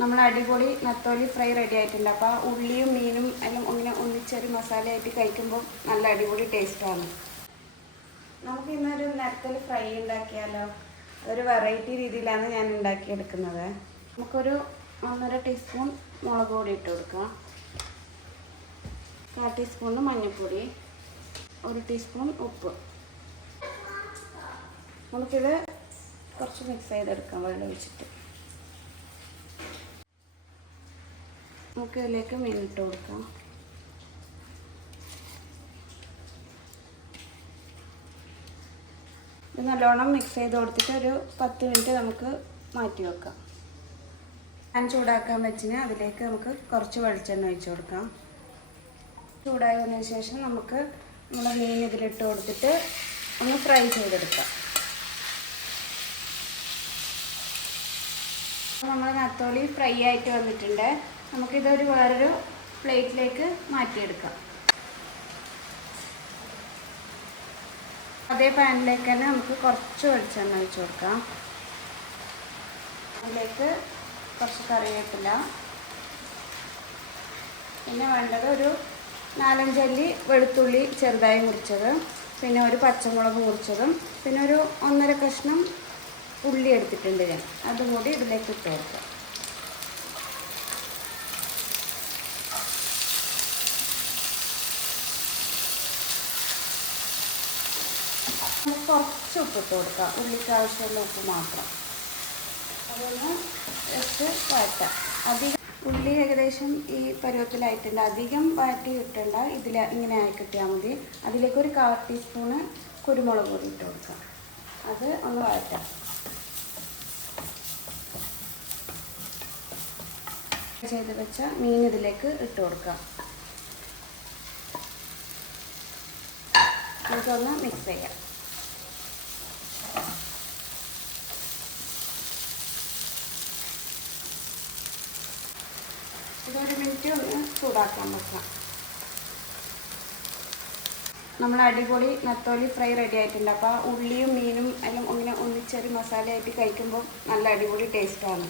നമ്മൾ അടിപൊളി നത്തോലി fry ready ആയിട്ടുണ്ട്. അപ്പോൾ ഉള്ളിയും മീനും എല്ലാം ഇങ്ങനെ ഒന്നിച്ചൊരു മസാലയായിട്ട് കഴിക്കുമ്പോൾ നല്ല അടിപൊളി ടേസ്റ്റാണ്. നമുക്ക് ഇന്നൊരു നത്തോലി ഫ്രൈ ഉണ്ടാക്കിയാലോ? ഒരു വെറൈറ്റി രീതിയിലാണ് ഞാൻ ഉണ്ടാക്കിയെടുക്കുന്നത്. നമുക്കൊരു 1.5 ടീസ്പൂൺ മുളക് പൊടി ഇട്ട് കൊടുക്കാം, 1/4 ടീസ്പൂൺ മഞ്ഞൾപ്പൊടി, 1 ടീസ്പൂൺ ഉപ്പ്. നമുക്കിത് കുറച്ച് മിക്സ് ചെയ്തെടുക്കാം വെള്ളം ഒഴിച്ചിട്ട്. നമുക്ക് ഇതിലേക്ക് മീൻ ഇട്ട് കൊടുക്കാം. ഇത് നല്ലോണം മിക്സ് ചെയ്ത് കൊടുത്തിട്ട് ഒരു 10 മിനിറ്റ് നമുക്ക് മാറ്റി വെക്കാം. പാൻ ചൂടാക്കാൻ വെച്ചിന് അതിലേക്ക് നമുക്ക് കുറച്ച് വെളിച്ചെണ്ണ ഒഴിച്ച് കൊടുക്കാം. ചൂടായതിനു ശേഷം നമുക്ക് നമ്മുടെ മീൻ ഇതിലിട്ട് കൊടുത്തിട്ട് ഒന്ന് ഫ്രൈ ചെയ്തെടുക്കാം. നമ്മൾ നത്തോലി ഫ്രൈ ആയിട്ട് വന്നിട്ടുണ്ട്. നമുക്കിതൊരു വേറൊരു പ്ലേറ്റിലേക്ക് മാറ്റിയെടുക്കാം. അതേ പാനിലേക്ക് തന്നെ നമുക്ക് കുറച്ച് വെളിച്ചെണ്ണ ഒഴിച്ച് കൊടുക്കാം. അതിലേക്ക് കുറച്ച് കറിവേപ്പില, പിന്നെ വേണ്ടത് ഒരു 4-5 അല്ലി വെളുത്തുള്ളി ചെറുതായി മുറിച്ചത്, പിന്നെ ഒരു പച്ചമുളക് മുറിച്ചതും, പിന്നെ ഒരു 1.5 കഷ്ണം ഉള്ളി എടുത്തിട്ടുണ്ട് ഞാൻ. അതും കൂടി ഇതിലേക്ക് ഇട്ട് കൊടുക്കാം. കുറച്ച് ഉപ്പിട്ട് കൊടുക്കാം, ഉള്ളിക്ക് ആവശ്യമുള്ള ഉപ്പ് മാത്രം. അതൊന്ന് ജസ്റ്റ് വഴറ്റാം. അധികം ഉള്ളി ഏകദേശം ഈ പരുവത്തിലായിട്ടുണ്ട്. അധികം വഴറ്റി ഇട്ടണ്ട, ഇതിൽ ഇങ്ങനെ ആയി കിട്ടിയാൽ മതി. അതിലേക്ക് ഒരു 1/4 ടീസ്പൂണ് കുരുമുളക് പൊടി ഇട്ട് കൊടുക്കാം. അത് ഒന്ന് വഴറ്റാം. ചെയ്ത് വെച്ച മീൻ ഇതിലേക്ക് ഇട്ട് കൊടുക്കാം. ഇതൊന്ന് മിക്സ് ചെയ്യാം. ഇതൊരു മിനിറ്റ് ഒന്ന് ചൂടാക്കാൻ വെക്കാം. നമ്മൾ അടിപൊളി നത്തോലി ഫ്രൈ റെഡി ആയിട്ടുണ്ട്. അപ്പോൾ ഉള്ളിയും മീനും എല്ലാം ഇങ്ങനെ ഒന്നിച്ചൊരു മസാലയായിട്ട് കഴിക്കുമ്പോൾ നല്ല അടിപൊളി ടേസ്റ്റാണ്.